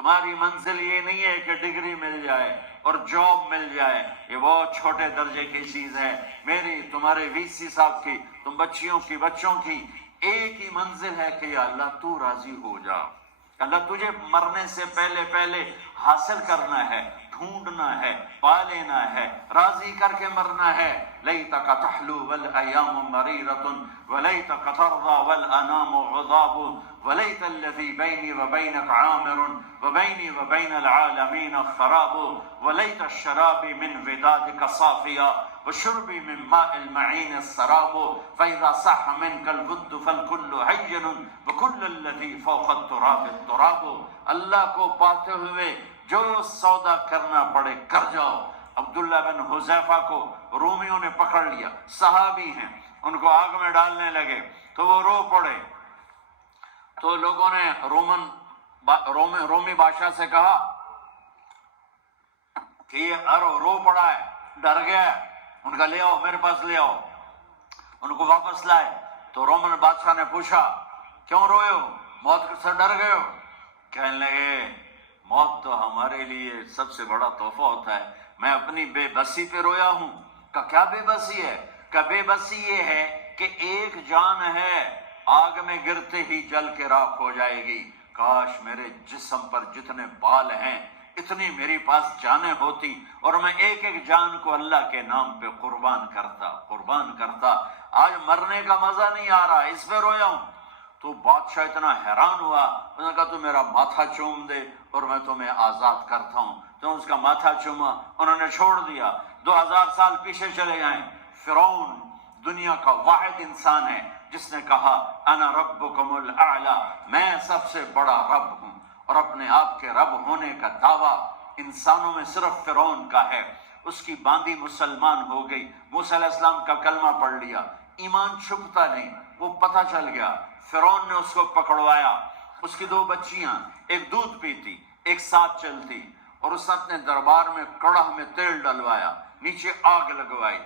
تمہاری منزل یہ نہیں ہے کہ ڈگری مل جائے اور جاب مل جائے، یہ بہت چھوٹے درجے کی چیز ہے۔ میری، تمہارے وی سی صاحب کی، تم بچیوں کی، بچوں کی ایک ہی منزل ہے کہ یا اللہ تو راضی ہو جا۔ اللہ تجھے مرنے سے پہلے پہلے حاصل کرنا ہے، ڈھونڈنا ہے، پا لینا ہے، راضی کر کے مرنا ہے۔ لیتک تحلو والایام مریرۃ ولیتک ترضی والانام عضاب ولیت الذی بینی وبینک عامر وبینی وبین العالمین خراب ولیت الشراب من ودادک صافیا وشربی من ماء المعین السراب فاذا صح منک الود فالکل حین وکل الذی فوق التراب التراب۔ اللہ کو پاتے ہوئے جو سودا کرنا پڑے کر جاؤ۔ عبداللہ بن حذیفہ کو رومیوں نے پکڑ لیا، صحابی ہیں، ان کو آگ میں ڈالنے لگے تو وہ رو پڑے، تو لوگوں نے رومی بادشاہ سے کہا کہ یہ رو پڑا ہے، ڈر گیا ہے، ان کا لے آؤ، میرے پاس لے آؤ۔ ان کو واپس لائے تو رومن بادشاہ نے پوچھا کیوں روئے ہو، موت سے ڈر گئے ہو؟ کہنے لگے موت تو ہمارے لیے سب سے بڑا تحفہ ہوتا ہے، میں اپنی بے بسی پہ رویا ہوں۔ کہ کیا بے بسی ہے؟ کہ بے بسی یہ ہے کہ ایک جان ہے آگ میں گرتے ہی جل کے راکھ ہو جائے گی، کاش میرے جسم پر جتنے بال ہیں اتنی میری پاس جانیں ہوتی اور میں ایک ایک جان کو اللہ کے نام پہ قربان کرتا۔ آج مرنے کا مزہ نہیں آ رہا، اس پہ رویا ہوں۔ تو بادشاہ اتنا حیران ہوا، اس نے کہا تو میرا ماتھا چوم دے اور میں تمہیں آزاد کرتا ہوں۔ تو اس کا ماتھا چوما، انہوں نے چھوڑ دیا۔ 2000 سال پیچھے چلے جائیں، فرعون دنیا کا واحد انسان ہے جس نے کہا انا ربکم الاعلی، میں سب سے بڑا رب ہوں، اور اپنے آپ کے رب ہونے کا دعویٰ انسانوں میں صرف فرعون کا ہے۔ اس کی باندی مسلمان ہو گئی، موسیٰ علیہ السلام کا کلمہ پڑھ لیا، ایمان چھپتا نہیں، وہ پتہ چل گیا۔ فرعون نے اس کو پکڑوایا، اس کی 2 بچیاں، ایک دودھ پیتی ایک ساتھ چلتی، اور اس نے اپنے دربار میں کڑاہ میں تیل ڈلوایا، نیچے آگ لگوائی،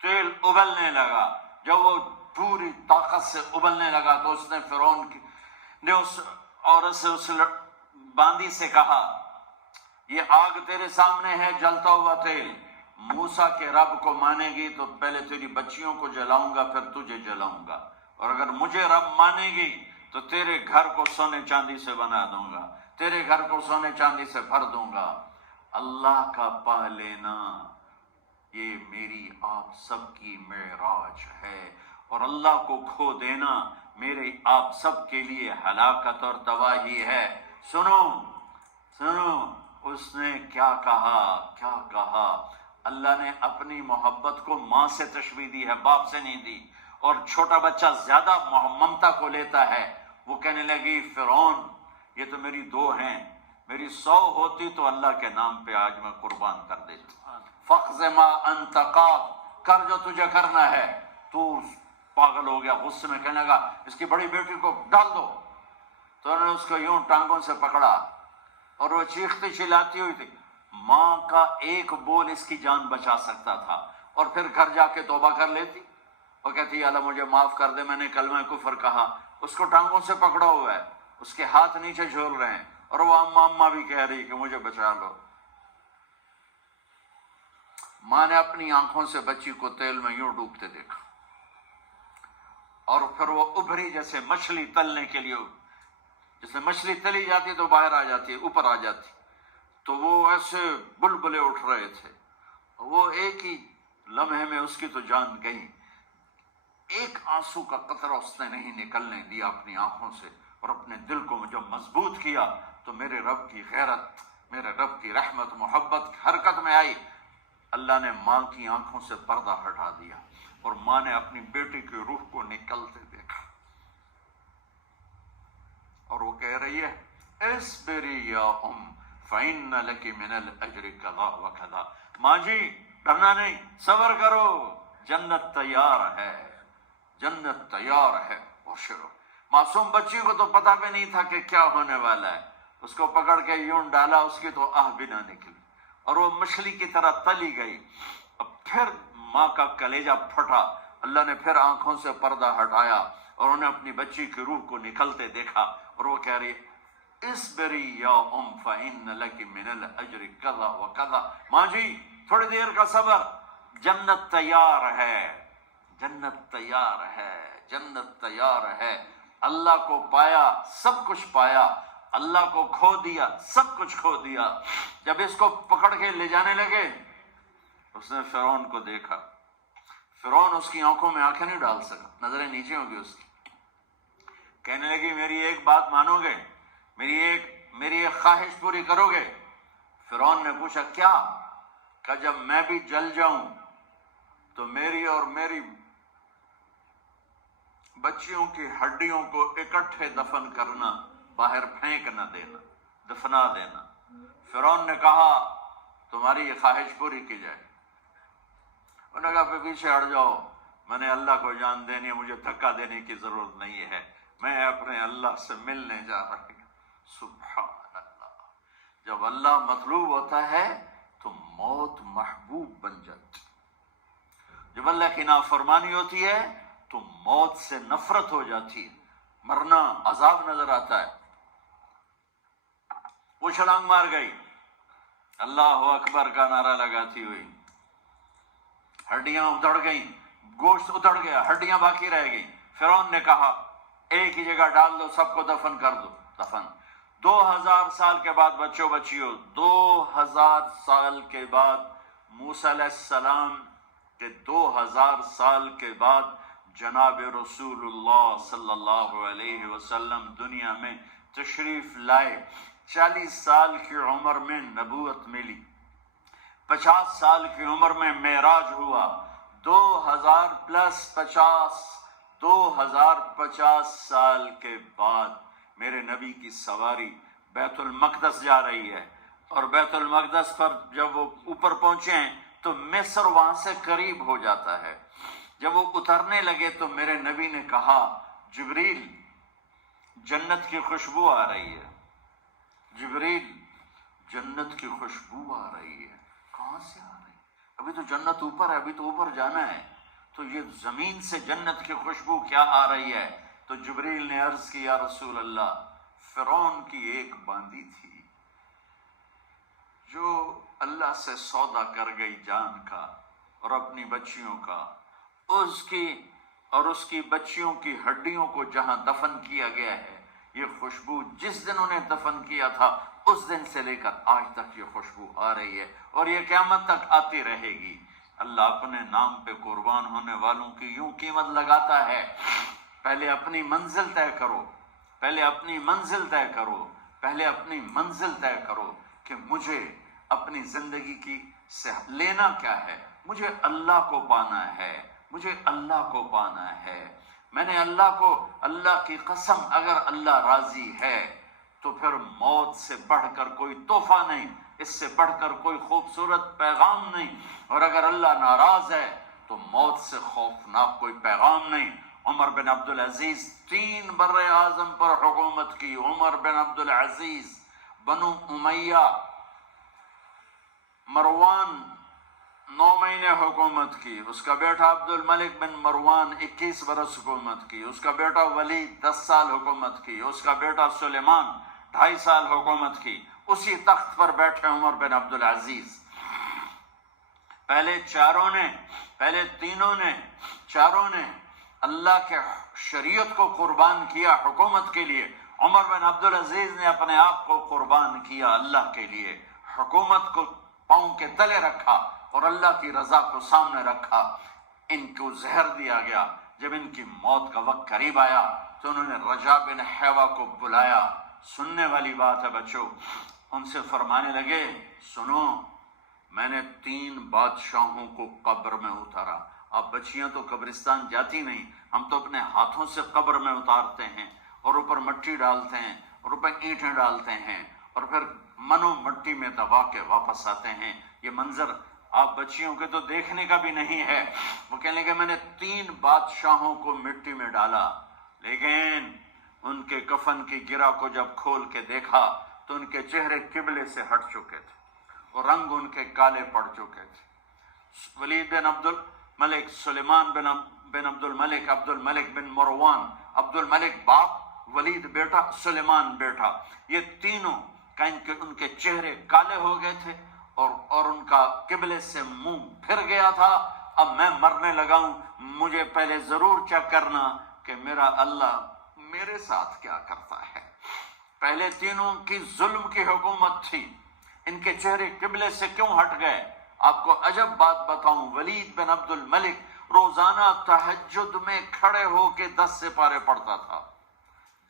تیل ابلنے لگا۔ جب وہ پوری طاقت سے ابلنے لگا تو اس نے فرعون نے اس عورت سے، اس باندی سے کہا یہ آگ تیرے سامنے ہے، جلتا ہوا تیل، موسیٰ کے رب کو مانے گی تو پہلے تیری بچیوں کو جلاؤں گا پھر تجھے جلاؤں گا، اور اگر مجھے رب مانے گی تو تیرے گھر کو سونے چاندی سے بنا دوں گا، تیرے گھر کو سونے چاندی سے بھر دوں گا۔ اللہ کا پا لینا یہ میری آپ سب کی معراج ہے، اور اللہ کو کھو دینا میرے آپ سب کے لیے ہلاکت اور تباہی ہے۔ سنو اس نے کیا کہا؟ اللہ نے اپنی محبت کو ماں سے تشبیہ دی ہے، باپ سے نہیں دی، اور چھوٹا بچہ زیادہ ممتا کو لیتا ہے۔ وہ کہنے لگی فرعون یہ تو میری 2 ہیں، میری 100 ہوتی تو اللہ کے نام پہ آج میں قربان کر دیتی۔ فَقْضِ مَا أَنْتَ قَاضٍ، کر جو تجھے کرنا ہے۔ تو پاگل ہو گیا، غصے میں کہنے لگا اس کی بڑی بیٹی کو ڈال دو۔ تو انہوں نے اس کو یوں ٹانگوں سے پکڑا اور وہ چیختی چلاتی ہوئی تھی۔ ماں کا ایک بول اس کی جان بچا سکتا تھا، اور پھر گھر جا کے توبہ کر لیتی اور کہتی اللہ مجھے معاف کر دے، میں نے کلمہ کفر کہا۔ اس کو ٹانگوں سے پکڑا ہوا ہے، اس کے ہاتھ نیچے جھول رہے ہیں، اور وہ اماں بھی کہہ رہی کہ مجھے بچا لو۔ ماں نے اپنی آنکھوں سے بچی کو تیل میں یوں ڈوبتے دیکھا، اور پھر وہ ابھری جیسے مچھلی تلنے کے لیے، جیسے مچھلی تلی جاتی تو باہر آ جاتی، اوپر آ جاتی، تو وہ ایسے بلبلے اٹھ رہے تھے۔ وہ ایک ہی لمحے میں اس کی تو جان گئی، ایک آنسو کا قطرہ اس نے نہیں نکلنے دیا اپنی آنکھوں سے، اور اپنے دل کو جب مضبوط کیا تو میرے رب کی غیرت، میرے رب کی رحمت محبت حرکت میں آئی۔ اللہ نے ماں کی آنکھوں سے پردہ ہٹا دیا، اور ماں نے اپنی بیٹی کی روح کو نکلتے دیکھا، اور وہ کہہ رہی ہے اصبری یا فإن لك من الأجر كذا وكذا، ماں جی ڈرنا نہیں، صبر کرو، جنت تیار ہے، جنت تیار ہے۔ وشرو، معصوم بچی کو تو پتہ بھی نہیں تھا کہ کیا ہونے والا ہے، اس کو پکڑ کے یوں ڈالا، اس کی تو آہ بھی نہ نکلی، اور وہ مچھلی کی طرح تلی گئی۔ اب پھر ماں کا کلیجہ پھٹا، اللہ نے پھر آنکھوں سے پردہ ہٹایا، اور انہیں اپنی بچی کی روح کو نکلتے دیکھا، اور وہ کہہ رہی اسبری یا فإن لک من الاجر کذا وکذا، ماں جی تھوڑی دیر کا صبر، جنت تیار ہے، جنت تیار ہے، جنت تیار ہے۔ اللہ کو پایا سب کچھ پایا، اللہ کو کھو دیا سب کچھ کھو دیا۔ جب اس کو پکڑ کے لے جانے لگے، اس نے فرعون کو دیکھا، فرعون اس کی آنکھوں میں آنکھیں نہیں ڈال سکا، نظریں نیچے ہوں گی اس کی۔ کہنے لگی میری ایک بات مانو گے، میری ایک خواہش پوری کرو گے؟ فرعون نے پوچھا کیا؟ کہ جب میں بھی جل جاؤں تو میری اور میری بچیوں کی ہڈیوں کو اکٹھے دفن کرنا، باہر پھینک نہ دینا، دفنا دینا۔ فرعون نے کہا تمہاری یہ خواہش پوری کی جائے۔ انہوں نے کہا پیچھے ہٹ جاؤ، میں نے اللہ کو جان دینی ہے، مجھے دھکا دینے کی ضرورت نہیں ہے، میں اپنے اللہ سے ملنے جا رہی ہوں۔ سبحان اللہ، جب اللہ مطلوب ہوتا ہے تو موت محبوب بن جاتی، جب اللہ کی نافرمانی ہوتی ہے تو موت سے نفرت ہو جاتی ہے، مرنا عذاب نظر آتا ہے۔ وہ چھلانگ مار گئی، اللہ اکبر کا نعرہ لگاتی ہوئی، ہڈیاں اتڑ گئیں، گوشت اتڑ گیا، ہڈیاں باقی رہ گئیں۔ فرعون نے کہا ایک ہی جگہ ڈال دو، سب کو دفن کر دو۔ دفن 2000 سال کے بعد، بچوں بچیوں 2000 سال کے بعد، موسیٰ علیہ السلام کے 2000 سال کے بعد جناب رسول اللہ صلی اللہ علیہ وسلم دنیا میں تشریف لائے۔ 40 سال کی عمر میں نبوت ملی، 50 سال کی عمر میں معراج ہوا، 2050 سال کے بعد میرے نبی کی سواری بیت المقدس جا رہی ہے، اور بیت المقدس پر جب وہ اوپر پہنچے ہیں تو مصر وہاں سے قریب ہو جاتا ہے۔ جب وہ اترنے لگے تو میرے نبی نے کہا جبریل جنت کی خوشبو آ رہی ہے، جبریل جنت کی خوشبو آ رہی ہے۔ کہاں سے آ رہی ہے؟ ابھی تو جنت اوپر ہے، ابھی تو اوپر جانا ہے، تو یہ زمین سے جنت کی خوشبو کیا آ رہی ہے؟ تو جبریل نے عرض کی یا رسول اللہ، فرعون کی ایک باندی تھی جو اللہ سے سودا کر گئی جان کا اور اپنی بچیوں کا، اس کی بچیوں کی ہڈیوں کو جہاں دفن کیا گیا ہے، یہ خوشبو جس دن انہیں دفن کیا تھا اس دن سے لے کر آج تک یہ خوشبو آ رہی ہے، اور یہ قیامت تک آتی رہے گی۔ اللہ اپنے نام پہ قربان ہونے والوں کی یوں قیمت لگاتا ہے، پہلے اپنی منزل طے کرو، پہلے اپنی منزل طے کرو، پہلے اپنی منزل طے کرو کہ مجھے اپنی زندگی کی سے لینا کیا ہے، مجھے اللہ کو پانا ہے، مجھے اللہ کو پانا ہے۔ میں نے اللہ کی قسم، اگر اللہ راضی ہے تو پھر موت سے بڑھ کر کوئی تحفہ نہیں، اس سے بڑھ کر کوئی خوبصورت پیغام نہیں، اور اگر اللہ ناراض ہے تو موت سے خوفناک کوئی پیغام نہیں۔ عمر بن عبدالعزیز 3 بر اعظم پر حکومت کی، عمر بن عبدالعزیز، بنو امیہ، مروان 9 مہینے حکومت کی، اس کا بیٹا عبد الملک بن مروان 21 برس حکومت کی، اس کا بیٹا ولید 10 سال حکومت کی، اس کا بیٹا سلیمان 2.5 سال حکومت کی۔ اسی تخت پر بیٹھے عمر بن عبدالعزیز۔ پہلے چاروں نے اللہ کے شریعت کو قربان کیا حکومت کے لیے، عمر بن عبدالعزیز نے اپنے آپ کو قربان کیا اللہ کے لیے، حکومت کو پاؤں کے تلے رکھا اور اللہ کی رضا کو سامنے رکھا۔ ان کو زہر دیا گیا، جب ان کی موت کا وقت قریب آیا تو انہوں نے رجا بن حیوہ کو بلایا۔ سننے والی بات ہے بچوں، ان سے فرمانے لگے سنو، میں نے 3 بادشاہوں کو قبر میں اتارا۔ اب بچیاں تو قبرستان جاتی نہیں، ہم تو اپنے ہاتھوں سے قبر میں اتارتے ہیں اور اوپر مٹی ڈالتے ہیں اور اوپر اینٹیں ڈالتے ہیں اور پھر منو مٹی میں دبا کے واپس آتے ہیں۔ یہ منظر آپ بچیوں کے تو دیکھنے کا بھی نہیں ہے۔ وہ کہنے لگے میں نے 3 بادشاہوں کو مٹی میں ڈالا، لیکن ان کے کفن کی گرہ کو جب کھول کے دیکھا تو ان کے چہرے قبلے سے ہٹ چکے تھے اور رنگ ان کے کالے پڑ چکے تھے۔ ولید بن عبد الملک، سلیمان بن عبد الملک، عبد الملک بن مروان، عبد الملک باپ ولید بیٹا، سلیمان بیٹا، یہ تینوں کا ان کے چہرے کالے ہو گئے تھے اور ان کا قبلے سے منہ پھر گیا تھا۔ اب میں مرنے لگا ہوں، مجھے پہلے ضرور چیک کرنا کہ میرا اللہ میرے ساتھ کیا کرتا ہے۔ پہلے تینوں کی ظلم کی حکومت تھی، ان کے چہرے قبلے سے کیوں ہٹ گئے؟ آپ کو عجب بات بتاؤں، ولید بن عبد الملک روزانہ تہجد میں کھڑے ہو کے 10 سپارے پڑھتا تھا،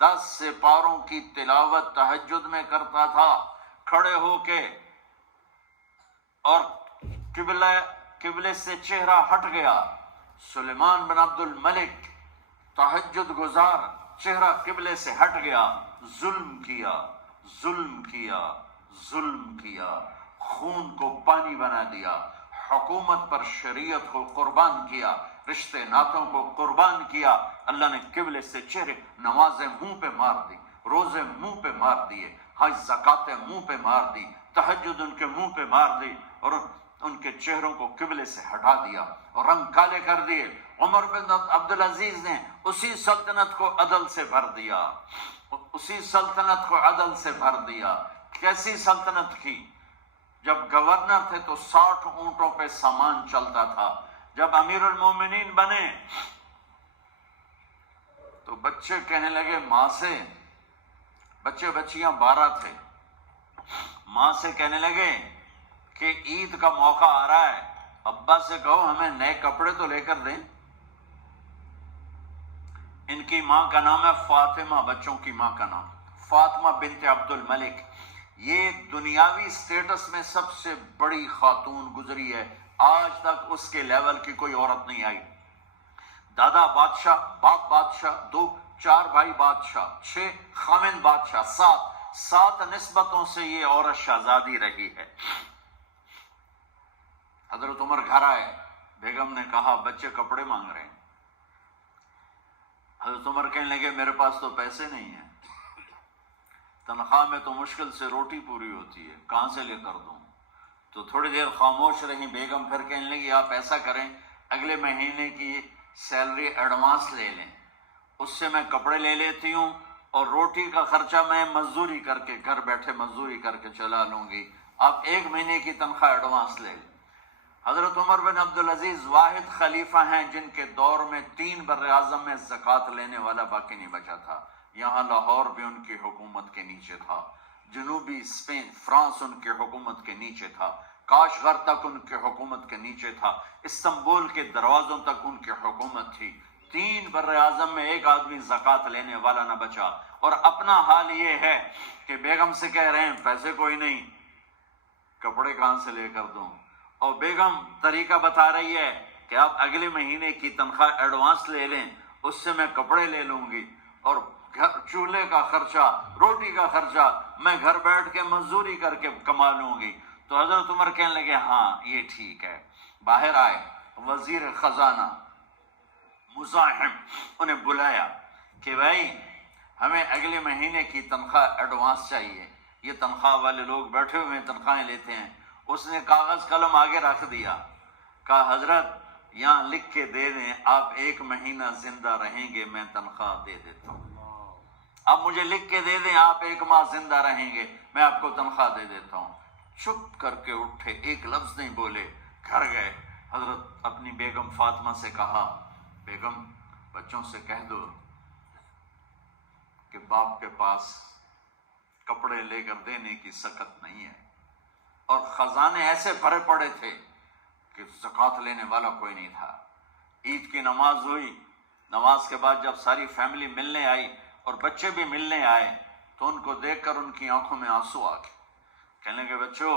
10 سپاروں کی تلاوت تہجد میں کرتا تھا کھڑے ہو کے، اور قبلے سے چہرہ ہٹ گیا۔ سلیمان بن عبد الملک تہجد گزار، چہرہ قبلے سے ہٹ گیا، ظلم کیا، ظلم کیا، ظلم کیا، خون کو پانی بنا دیا، حکومت پر شریعت کو قربان کیا، رشتے ناتوں کو قربان کیا۔ اللہ نے قبلے سے چہرے، نمازیں منہ پہ مار دی، روزے منہ پہ مار دیے، حج زکاتیں منہ پہ مار دی، تہجد ان کے منہ پہ مار دی، اور ان کے چہروں کو قبلے سے ہٹا دیا اور رنگ کالے کر دیے۔ عمر بن عبدالعزیز نے اسی سلطنت کو عدل سے بھر دیا، اسی سلطنت کو عدل سے بھر دیا۔ کیسی سلطنت کی؟ جب گورنر تھے تو 60 اونٹوں پہ سامان چلتا تھا، جب امیر المومنین بنے تو بچے کہنے لگے ماں سے، بچے بچیاں 12 تھے، ماں سے کہنے لگے کہ عید کا موقع آ رہا ہے، ابا سے کہو ہمیں نئے کپڑے تو لے کر دیں۔ ان کی ماں کا نام ہے فاطمہ، بچوں کی ماں کا نام فاطمہ بنت عبد الملک۔ یہ دنیاوی سٹیٹس میں سب سے بڑی خاتون گزری ہے، آج تک اس کے لیول کی کوئی عورت نہیں آئی۔ دادا بادشاہ، باپ بادشاہ، 4 بھائی بادشاہ، 6 خامن بادشاہ، 7 نسبتوں سے یہ عورت شہزادی رہی ہے۔ حضرت عمر گھر آئے، بیگم نے کہا بچے کپڑے مانگ رہے ہیں۔ حضرت عمر کہنے لگے میرے پاس تو پیسے نہیں ہیں، تنخواہ میں تو مشکل سے روٹی پوری ہوتی ہے، کہاں سے لے کر دوں؟ تو تھوڑی دیر خاموش رہی بیگم، پھر کہنے لگی آپ ایسا کریں اگلے مہینے کی سیلری ایڈوانس لے لیں، اس سے میں کپڑے لے لیتی ہوں اور روٹی کا خرچہ میں مزدوری کر کے، گھر بیٹھے مزدوری کر کے چلا لوں گی، آپ 1 مہینے کی تنخواہ ایڈوانس لے لیں۔ حضرت عمر بن عبدالعزیز واحد خلیفہ ہیں جن کے دور میں 3 بر اعظم میں زکوٰۃ لینے والا باقی نہیں بچا تھا۔ یہاں لاہور بھی ان کی حکومت کے نیچے تھا، جنوبی اسپین فرانس ان کی حکومت کے نیچے تھا، کاشغر تک ان کی حکومت کے نیچے تھا، استنبول کے دروازوں تک ان کی حکومت تھی۔ 3 بر اعظم میں ایک آدمی زکوٰۃ لینے والا نہ بچا، اور اپنا حال یہ ہے کہ بیگم سے کہہ رہے ہیں پیسے کوئی نہیں، کپڑے کہاں سے لے کر دوں؟ اور بیگم طریقہ بتا رہی ہے کہ آپ اگلے مہینے کی تنخواہ ایڈوانس لے لیں، اس سے میں کپڑے لے لوں گی، اور چولہے کا خرچہ، روٹی کا خرچہ میں گھر بیٹھ کے مزدوری کر کے کما لوں گی۔ تو حضرت عمر کہنے لگے ہاں یہ ٹھیک ہے۔ باہر آئے وزیر خزانہ مزاحم، انہیں بلایا کہ بھائی ہمیں اگلے مہینے کی تنخواہ ایڈوانس چاہیے، یہ تنخواہ والے لوگ بیٹھے ہوئے تنخواہیں لیتے ہیں۔ اس نے کاغذ قلم آگے رکھ دیا، کہا حضرت یہاں لکھ کے دے دیں آپ 1 مہینہ زندہ رہیں گے میں تنخواہ دے دیتا ہوں، آپ مجھے لکھ کے دے دیں آپ 1 ماہ زندہ رہیں گے میں آپ کو تنخواہ دے دیتا ہوں۔ چپ کر کے اٹھے، ایک لفظ نہیں بولے، گھر گئے۔ حضرت اپنی بیگم فاطمہ سے کہا بیگم بچوں سے کہہ دو کہ باپ کے پاس کپڑے لے کر دینے کی سکت نہیں ہے، اور خزانے ایسے بھرے پڑے تھے کہ زکوٰۃ لینے والا کوئی نہیں تھا۔ عید کی نماز ہوئی، نماز کے بعد جب ساری فیملی ملنے آئی اور بچے بھی ملنے آئے تو ان کو دیکھ کر ان کی آنکھوں میں آنسو آ گئے۔ کہنے لگے بچوں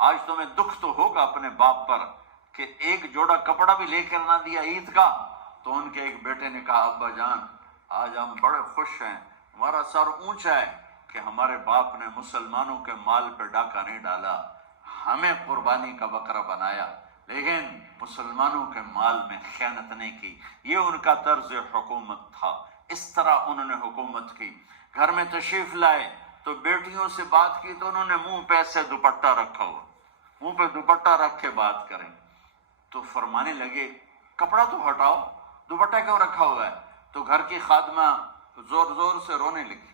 آج تمہیں دکھ تو ہوگا اپنے باپ پر کہ ایک جوڑا کپڑا بھی لے کر نہ دیا عید کا۔ تو ان کے ایک بیٹے نے کہا ابا جان آج ہم بڑے خوش ہیں، ہمارا سر اونچا ہے کہ ہمارے باپ نے مسلمانوں کے مال پہ ڈاکہ نہیں ڈالا، ہمیں قربانی کا بکرا بنایا لیکن مسلمانوں کے مال میں خیانت نہیں کی۔ یہ ان کا طرز حکومت تھا، اس طرح انہوں نے حکومت کی۔ گھر میں تشریف لائے تو بیٹیوں سے بات کی تو انہوں نے منہ پہ ایسے دوپٹہ رکھا ہوا، منہ پہ دوپٹہ رکھ کے بات کریں تو فرمانے لگے کپڑا تو ہٹاؤ، دوپٹہ کیوں رکھا ہوا ہے؟ تو گھر کی خادمہ تو زور زور سے رونے لگی،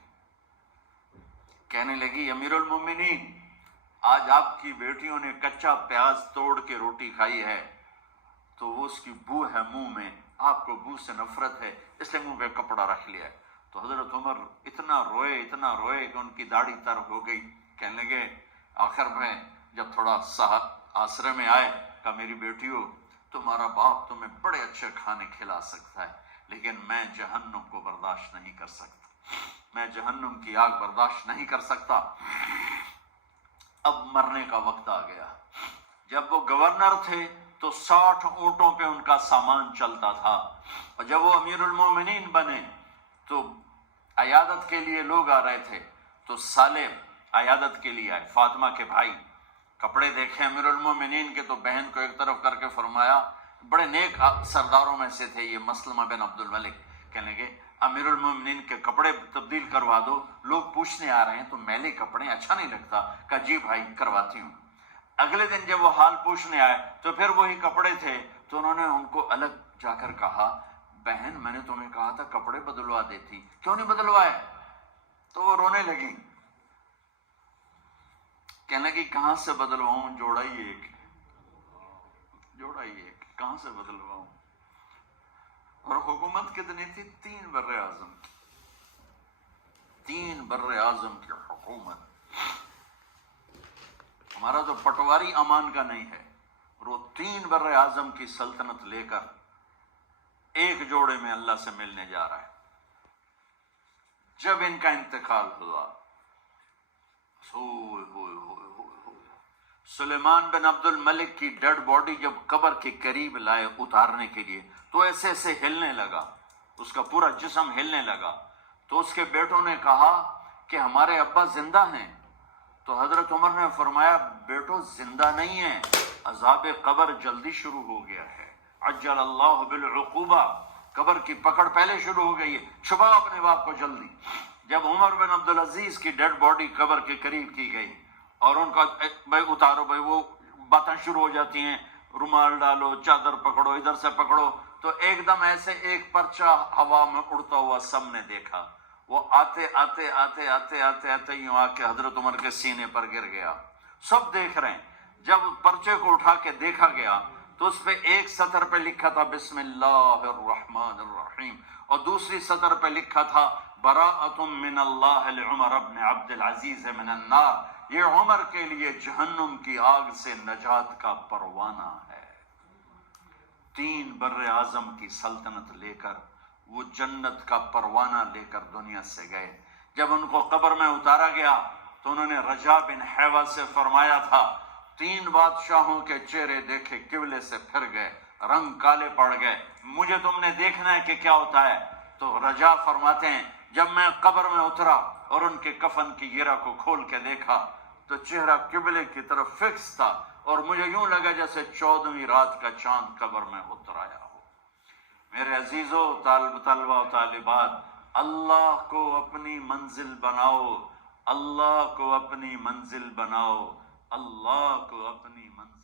کہنے لگی امیر المومنین آج آپ کی بیٹیوں نے کچا پیاز توڑ کے روٹی کھائی ہے تو وہ اس کی بو ہے منہ میں، آپ کو بو سے نفرت ہے اس لیے منہ پہ کپڑا رکھ لیا ہے۔ تو حضرت عمر اتنا روئے کہ ان کی داڑھی تر ہو گئی۔ کہنے لگے آخر میں جب تھوڑا آسرے میں آئے، کہا میری بیٹیوں تمہارا باپ تمہیں بڑے اچھے کھانے کھلا سکتا ہے لیکن میں جہنم کو برداشت نہیں کر سکتا، میں جہنم کی آگ برداشت نہیں کر سکتا۔ اب مرنے کا وقت آ گیا۔ جب وہ گورنر تھے تو 60 اونٹوں پہ ان کا سامان چلتا تھا، اور جب وہ امیر المومنین بنے تو عیادت کے لیے لوگ آ رہے تھے، تو سالم عیادت کے لیے آئے، فاطمہ کے بھائی، کپڑے دیکھے امیر المومنین کے تو بہن کو ایک طرف کر کے فرمایا، بڑے نیک سرداروں میں سے تھے یہ مسلمہ بن عبد الملک، کہنے لگے امیر المومنین کے کپڑے تبدیل کروا دو، لوگ پوچھنے آ رہے ہیں تو میلے کپڑے اچھا نہیں لگتا۔ کہا جی بھائی کرواتی ہوں۔ اگلے دن جب وہ حال پوچھنے آئے تو پھر وہی کپڑے تھے، تو انہوں نے ان کو الگ جا کر کہا بہن میں نے تمہیں کہا تھا کپڑے بدلوا دیتی، کیوں نہیں بدلوائے؟ تو وہ رونے لگی، کہنے لگی کہاں سے بدلواؤں، جوڑا ہی ایک، کہاں سے بدلواؤں؟ اور حکومت کتنی تھی؟ 3 بر اعظم کی، 3 بر اعظم کی حکومت۔ ہمارا تو پٹواری امان کا نہیں ہے، اور وہ 3 بر اعظم کی سلطنت لے کر ایک جوڑے میں اللہ سے ملنے جا رہا ہے۔ جب ان کا انتقال ہوا، سلیمان بن عبد الملک کی ڈیڈ باڈی جب قبر کے قریب لائے اتارنے کے لیے تو ایسے ایسے ہلنے لگا، اس کا پورا جسم ہلنے لگا۔ تو اس کے بیٹوں نے کہا کہ ہمارے ابا زندہ ہیں، تو حضرت عمر نے فرمایا بیٹو زندہ نہیں ہیں، عذاب قبر جلدی شروع ہو گیا ہے، عجل اللہ بالعقوبہ، قبر کی پکڑ پہلے شروع ہو گئی ہے، چھپاؤ اپنے باپ کو جلدی۔ جب عمر بن عبدالعزیز کی ڈیڈ باڈی قبر کے قریب کی گئی اور ان کا بھائی اتارو، بھائی وہ باتیں شروع ہو جاتی ہیں، رومال ڈالو، چادر پکڑو، ادھر سے پکڑو، تو ایک دم ایسے ایک پرچہ ہوا میں اڑتا ہوا سب نے دیکھا، وہ آتے آتے آتے آتے آتے آتے یوں آ کے حضرت عمر کے سینے پر گر گیا۔ سب دیکھ رہے ہیں، جب پرچے کو اٹھا کے دیکھا گیا تو اس پہ ایک سطر پہ لکھا تھا بسم اللہ الرحمن الرحیم، اور دوسری سطر پہ لکھا تھا براءۃ من اللہ لعمر بن عبد العزیز من النار، یہ عمر کے لیے جہنم کی آگ سے نجات کا پروانہ ہے۔ 3 بر اعظم کی سلطنت لے کر وہ جنت کا پروانہ لے کر دنیا سے گئے۔ جب ان کو قبر میں اتارا گیا تو انہوں نے رجا بن حیوہ سے فرمایا تھا 3 بادشاہوں کے چہرے دیکھے قبلے سے پھر گئے، رنگ کالے پڑ گئے، مجھے تم نے دیکھنا ہے کہ کیا ہوتا ہے؟ تو رجا فرماتے ہیں جب میں قبر میں اترا اور ان کے کفن کی گرہ کو کھول کے دیکھا تو چہرہ قبلے کی طرف فکس تھا، اور مجھے یوں لگا جیسے 14ویں رات کا چاند قبر میں اتر آیا ہو۔ میرے عزیزو، طلبہ و طالبات، اللہ کو اپنی منزل بناؤ، اللہ کو اپنی منزل بناؤ، اللہ کو اپنی منزل